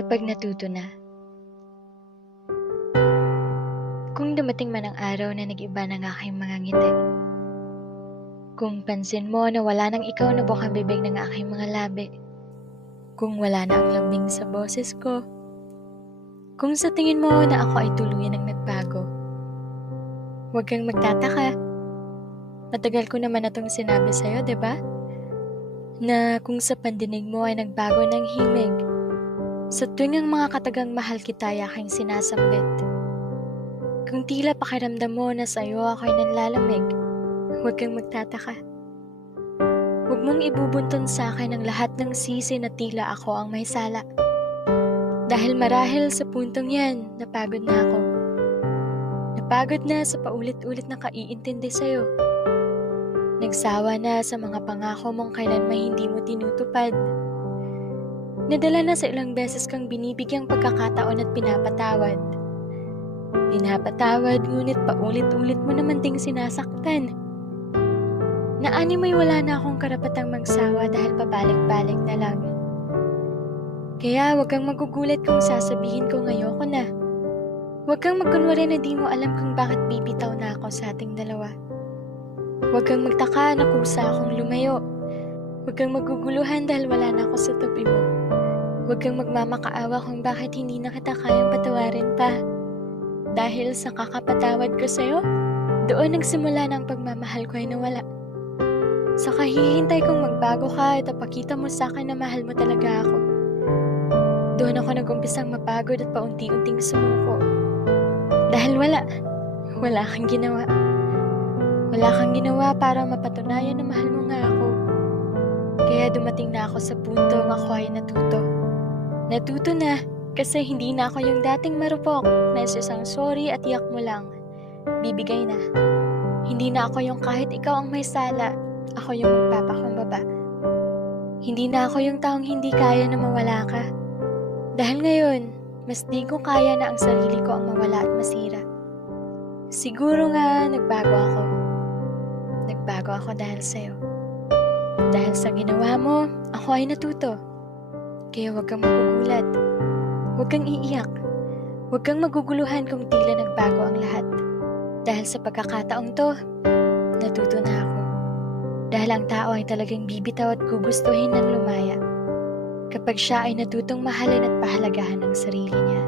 kapag natuto na. Kung dumating man ang araw na nag-iba ng aking mga ngiti. Kung pansin mo na wala nang ikaw na bukang bibig ng aking mga labi. Kung wala na ang lambing sa boses ko. Kung sa tingin mo na ako ay tuluyan ng nagbago. Huwag kang magtataka. Matagal ko naman na itong sinabi sa'yo, diba? Na kung sa pandinig mo ay nagbago ng himig. Sa tuwing ang mga katagang mahal kita ay aking sinasambit. Kung tila pakiramdam mo na sa'yo ako'y nanlalamig, huwag kang magtataka. Huwag mong ibubuntun sa akin ang lahat ng sisi na tila ako ang may sala. Dahil marahil sa puntong yan, napagod na ako. Napagod na sa paulit-ulit na kaiintindi sa'yo. Nagsawa na sa mga pangako mong kailan may hindi mo tinutupad. Nadala na sa ilang beses kang binibigyang pagkakataon at pinapatawad. Pinapatawad ngunit paulit-ulit mo naman ding sinasaktan. Naani mo'y wala na akong karapatang magsawa dahil pabalik-balik na lang. Kaya huwag kang magugulat kung sasabihin ko ngayoko na. Huwag kang magkunwari na di mo alam kung bakit bibitaw na ako sa ating dalawa. Huwag kang magtaka na kusa akong lumayo. Huwag kang maguguluhan dahil wala na ako sa tabi mo. Huwag kang magmamakaawa kung bakit hindi na kita kayang patawarin pa. Dahil sa kakapatawad ko sa'yo, doon nagsimula ng pagmamahal ko ay nawala. Sa kahihintay kong magbago ka at ipakita mo sa akin na mahal mo talaga ako. Doon ako nag-umpisang mapagod at paunti-unting sumuko. Dahil wala kang ginawa. Wala kang ginawa para mapatunayan na mahal mo nga ako. Kaya dumating na ako sa puntong ako ay natuto. Natuto na kasi hindi na ako yung dating marupok na isang sorry at iyak mo lang. Bibigay na. Hindi na ako yung kahit ikaw ang may sala, ako yung magpapakumbaba. Hindi na ako yung taong hindi kaya na mawala ka. Dahil ngayon, mas di ko kaya na ang sarili ko ang mawala at masira. Siguro nga nagbago ako. Nagbago ako dahil sa'yo. Dahil sa ginawa mo, ako ay natuto. Kaya huwag kang magugulat. Huwag kang iiyak. Huwag kang maguguluhan kung tila nagbago ang lahat. Dahil sa pagkakataong to, natuto na ako. Dahil ang tao ay talagang bibitaw at gugustuhin ng lumaya kapag siya ay natutong mahalin at pahalagahan ang sarili niya.